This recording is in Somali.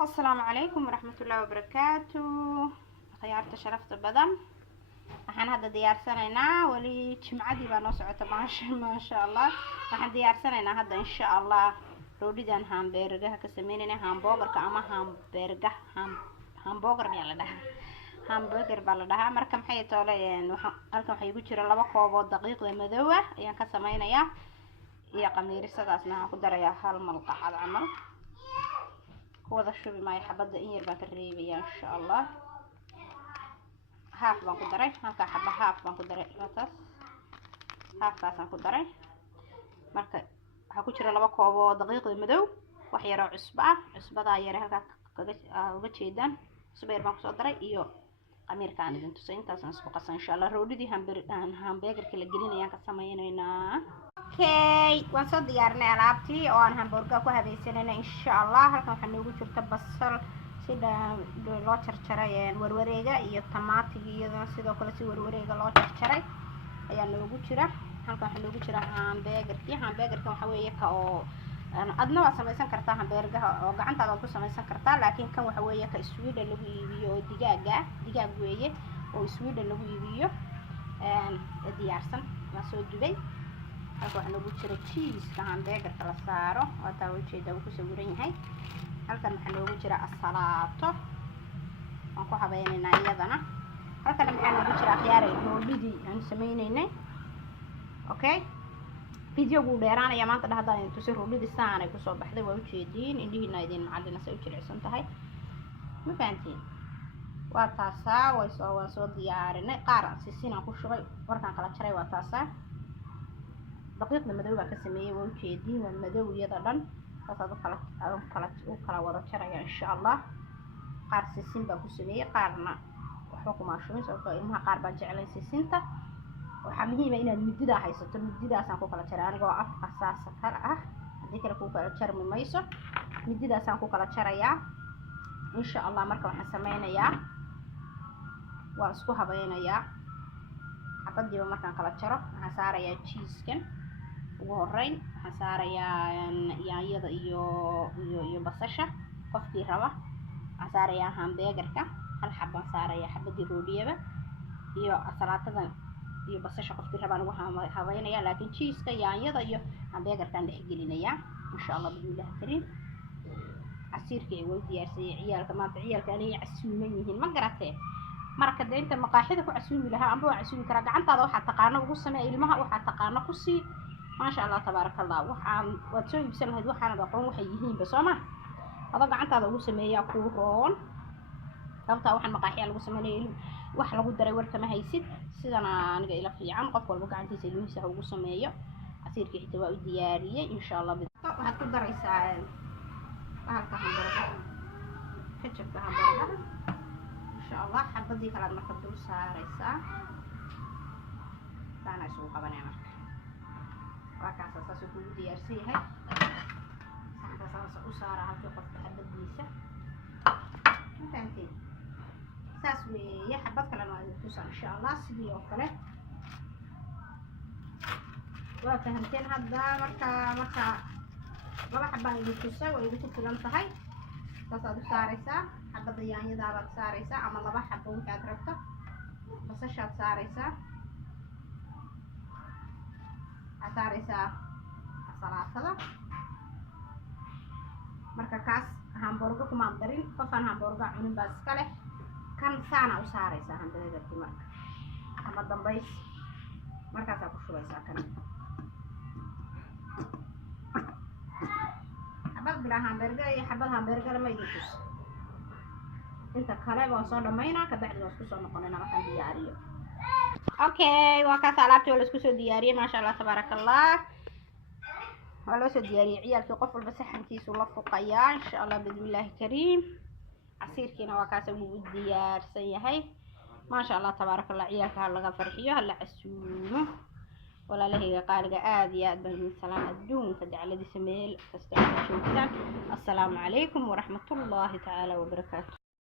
السلام عليكم ورحمة الله وبركاته. خيارة شرفت بدن waxaan hadda diyaarsanaynaa wali jimcadii baa noo socota maasha Allah. Waxaan diyaarsanaynaa hadda insha Allah roodhidan hamburgerka ka sameynayna hamburgerka ama hamburger miyaa la dhahaa hamburger baa la dhahaa. Marka maxay toolayeen halkan waxay igu jira 2 koob daqiiqda madow ah ayaan ka sameynayaa iyo qamiirisadaasna waxaan ku darayaa 1 malqacad camal wada shubi maayo xabada in yar baan ka reebayaa insha Allah. haaf baan ku daray halka xaba haaf baan ku daray taas haafkaasaan ku daray. Marka waxa ku jira 2 koob oo daqiiqda madow wax yar oo cusbo ah cusbada yar halka uga jeedaan cusbo yar baan ku soo daray iyo qamiirkaan idin tusay intaasaan isku qasan insha Allah. roodhidii hamburgerka la gelinayaan ka sameynaynaa. Okay waan soo diyaarinay alaabtii oo aan hamburger ku habeysanaynaa insha Allah. halkan waxa noogu jirta basal sida loo jarjaray warwareega iyo tamaatiga iyadoo sidoo kale si warwareega loo jarjaray ayaa noogu jira. halkan waxa noogu jira hamburgerka waxa weeye ka oo adna waa samaysan kartaa hamburger oo gacantaada ku samaysan kartaa laakiin kan waxa weeye ka Sweden lagu iibiyo oo digaag weeye oo Sweden lagu iibiyo diyaarsan la soo dubay. halkan waxa noogu jira cheese ka hamburgerka la saaro oo taa wajeeda uu ku sawiran yahay. halkan waxa noogu jira assalaato aan ku habeynayna iyadana. halkan waxa noogu jira khiyaar roodhidii aan sameeynay. okay video gu dheeraanaya maanta dhahdaan intuu si roodhidii saan ay ku soo baxday waa u jeedin indhihiina idin macallina say u jilicsan tahay ma fahantiin. waa taasaa waan soo diyaarinay qaar sisinaan ku shubay warkaan kala jaray waa taasaa daqiiqda madow baan ka sameeyay waa u jeedin waa madow iyada dhan saasad u kala wada jaraya insha Allah. qaar sisin baan ku sameeyay qaarna waxba kuma shubin sababtoo ilmaha qaar baan jeclay sisinta. waxa muhiim ah inaad midida haysato mididaasaan ku kala jaray anigoo af asaas kala ah hadii kale ku kala jarmi mayso mididaasaan ku kala jarayaa insha Allah. marka waxaan sameynayaa waan isku habaynayaa xabadiiba markaan kala jaro waxaan saarayaa cheese-kan ugu horeyn waxaan saarayaa yaanyada iyo basasha qofkii raba. waxaan saarayaa hamburgerka hal xabaan saarayaa xabadii roodhiyada iyo assalaatada iyo basasha qofkii raba ugu habaynayaa laakiin cheese-ka yaanyada iyo hamburgerkan dhex gelinayaa insha Allah bismillah kariim. casiirka ay way diyaarsay ciyaalka maanta ciyaalka anay casuuman yihiin ma garatee. marka deynta maqaaxida ku casuumi lahaa amba waa casuumi karaa gacantaada waxa taqaano ugu sameey ilmaha waxa taqaano ku sii maasha Allah tabarakallah. waxaan waad soo iibsan lahayd waxaan aqoon waxay yihiin ba Soomaa adoo gacantaada ugu sameeyaa ku roon sababta waxaan maqaaxiya lagu sameeyay wax lagu daray warka ma haysid sidana aniga ila fiican qof walba gacantiisa ilmihiisa ugu sameeyo. casiirka xitaa waa u diyaariyay insha Allah. waxaad ku daraysaa halka hamburger ketchup hamburger insha Allah. xabadii kala marka dul saaraysaa taana isku qabanay marka waa kaas asaas uu ku diyaarsan yahay. saxda u saara halka qofka xabadiisa intaantii saas weeye. xabad kale waa ku saar insha Allah sidii oo kale waa fahamteen hadda. marka laba xabaan idin tusay way idinku filan tahay. saasaad u saaraysaa xabada yaanyada baad saaraysaa ama 2 xabo waxaad rabto basashaad saaraysaa saaraysaa assalaatada. marka kaas hamburger kuma darin qofaan hamburger cunin baa iska leh kan saana u saaraysaa hamburgerki marka ama dambays markaas aad ku shubaysaa kan xabad bila hamburger iyo xabad hamburger ma idin tus inta kale waan soo dhameynaa ka bacdi waan isku soo noqonaynaa markaan diyaariyo. okay waa kaas alaabtii la isku soo diyaariyay maasha Allah tabarakallah. waa loo soo diyaariyay ciyaalkii qof walba saxankiisu la fuqayaa insha Allah bismillah kariim. casiirkiina waa kaas uu diyaarsan yahay maasha Allah tabarakallah. ciyaalka laga farxiyo la casuumo walaalahayga qaaliga aad iyo aad baan salaam adduunka dacaladiisa meel kasta joogtaan. assalaamu calaykum waraxmatullaahi tacaala wabarakaatuh.